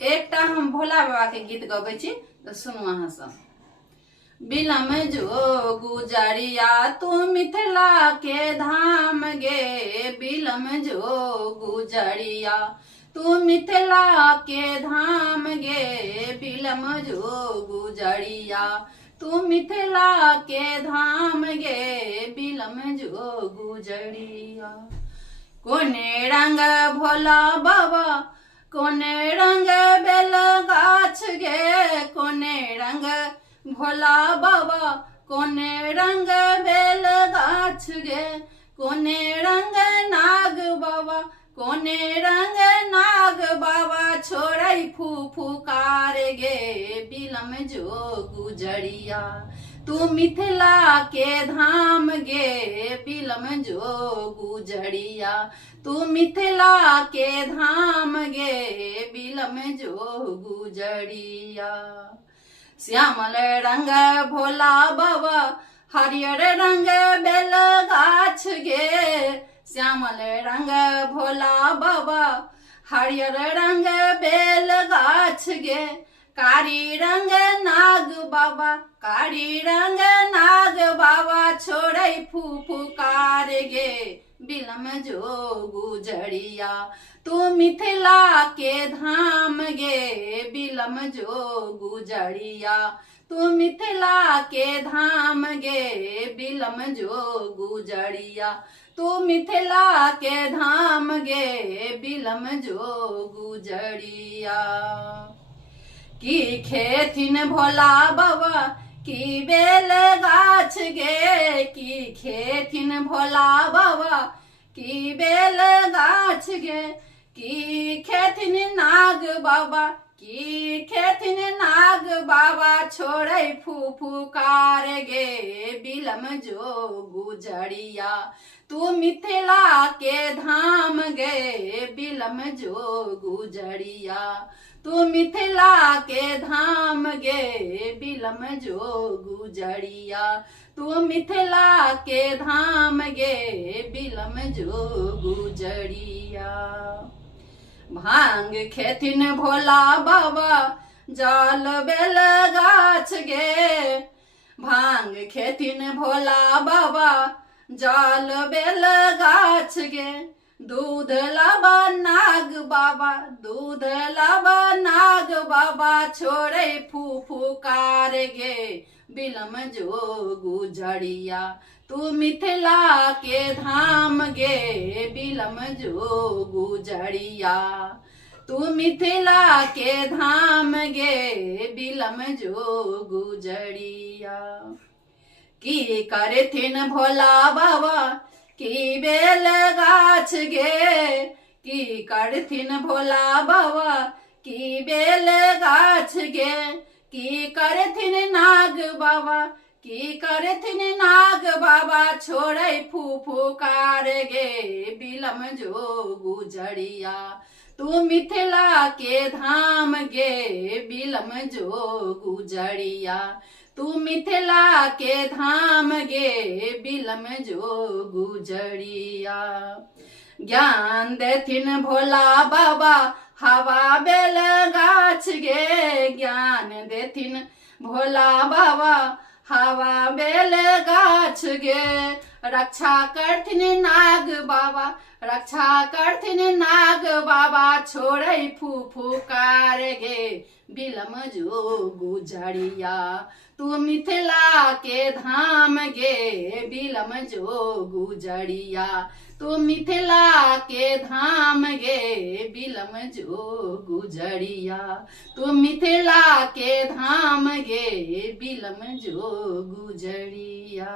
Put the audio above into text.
एकटा हम भोला बाबा के गीत गबै छी तो सुनू अहाँ सब। बिलम जो गुजरिया तू मिथिला के धाम गे, बिलम जो गुजरिया तू मिथिला के धाम गे, बिलम जो गुजरिया तू मिथिला के धाम गे, बिलम जो गुजरिया। कोने रंग भोला बाबा कोने रंग बेल गाछ गे, कोने रंग भोला बाबा कोने रंग बेल गाछ गे, कोने रंग नाग बाबा कोने रंग नाग बाबा छोड़ै फुफुकार गे, बिलम जो गुजरिया तू मिथिला के धाम गे, बिलम जो गुजरिया तू मिथिला के धाम गे, बिलम जो गुजरिया। श्यामल रंग भोला बाबा हरियर रंग बेल गाछ गे, श्यामल रंग भोला बाबा हरियर रंग बेल गाछ गे, कारी रंग नाग बाबा कारी रंग नाग बाबा छोड़ै फुफुकार गे, बिलम जो गुजरिया तू मिथिला के धाम गे, बिलम जो गुजरिया तू मिथिला के धाम गे, बिलम जो गुजरिया तू मिथिला के धाम गे, बिलम जो गुजरिया। की खेथिन भोला बाबा की बेल गाछ गे, की खेथिन भोला बाबा की बेल गाछ गे, की खेथिन नाग बाबा की खेथिन नाग बाबा छोड़ै फुफुकार गे, बिलम जो गुजरिया तू मिथिला के धाम गे, बिलम जो गुजरिया तू मिथिला के धाम गे, बिलम जो गुजरिया तू मिथिला के धाम गे, बिलम जो गुजरिया। भांग खेथिन भोला बाबा जाल बेल गाछ गे, भांग खेथिन भोला बाबा जाल बेल गाछ गे, दूध लाबा नाग बाबा दूध लाबा नाग बाबा छोड़ै फुफुकार गे, बिलम जो गुजरिया तू मिथिला के धाम गे, बिलम जो गुजरिया तू मिथिला के धाम गे, बिलम जो गुजरिया। की करथिन भोला बाबा की बेल गाछ गे, की करथिन भोला बाबा की बेल गाछ गे, की करथिन नाग बाबा की करथिन नाग बाबा छोड़ै फुफुकार गे, बिलम जो गुजरिया तू मिथिला के धाम गे, बिलम जो गुजरिया तू मिथिला के धाम गे, बिलम जो गुजरिया। ज्ञान देथिन भोला बाबा हवा बेल गाछ गे, ज्ञान देथिन भोला बाबा हवा बेल गाछ गे, रक्षा करथिन नाग बाबा रक्षा करथिन नाग बाबा छोड़ै फुफुकार गे, बिलम जो गुजरिया तू मिथिला के धाम गे, बिलम जो गुजरिया तू मिथिला के धाम गे, बिलम जो गुजरिया तू मिथिला के धाम गे, बिलम जो गुजरिया।